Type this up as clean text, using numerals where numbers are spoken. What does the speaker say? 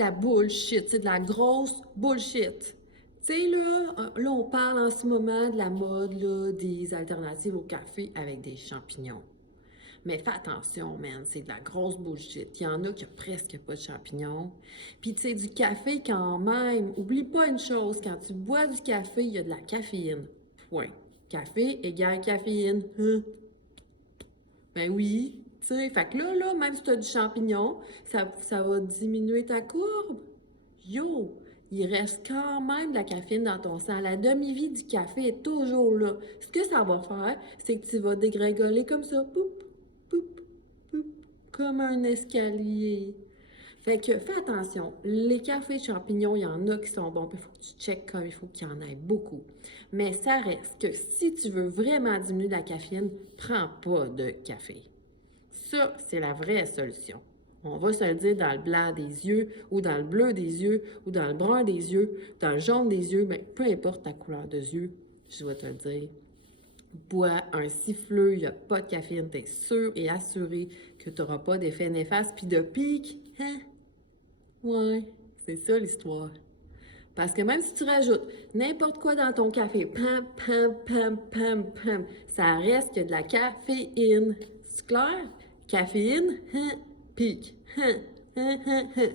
de la bullshit, c'est de la grosse bullshit. Tu sais, là, on parle en ce moment de la mode, là, des alternatives au café avec des champignons. Mais fais attention, man, c'est de la grosse bullshit. Il y en a qui ont presque pas de champignons. Puis, tu sais, du café quand même. Oublie pas une chose, quand tu bois du café, il y a de la caféine. Point. Café égale caféine. Hein? Ben oui, tu sais. Fait que là, même si tu as du champignon, ça va diminuer ta courbe. Yo, il reste quand même de la caféine dans ton sang. La demi-vie du café est toujours là. Ce que ça va faire, c'est que tu vas dégringoler comme ça. Poup, poup, poup, comme un escalier. Fait que fais attention, les cafés champignons, il y en a qui sont bons, puis il faut que tu checkes comme il faut qu'il y en ait beaucoup. Mais ça reste que si tu veux vraiment diminuer la caféine, prends pas de café. Ça, c'est la vraie solution. On va se le dire dans le blanc des yeux, ou dans le bleu des yeux, ou dans le brun des yeux, dans le jaune des yeux, mais peu importe ta couleur de yeux, je vais te le dire. Bois un siffleux, il n'y a pas de caféine, tu es sûr et assuré que tu n'auras pas d'effet néfaste, puis de pique. Hein? Ouais, c'est ça l'histoire. Parce que même si tu rajoutes n'importe quoi dans ton café, pam, pam, pam, pam, pam, ça reste que de la caféine. C'est clair? Caféine, hein, pique. Hein, hein, hein, hein.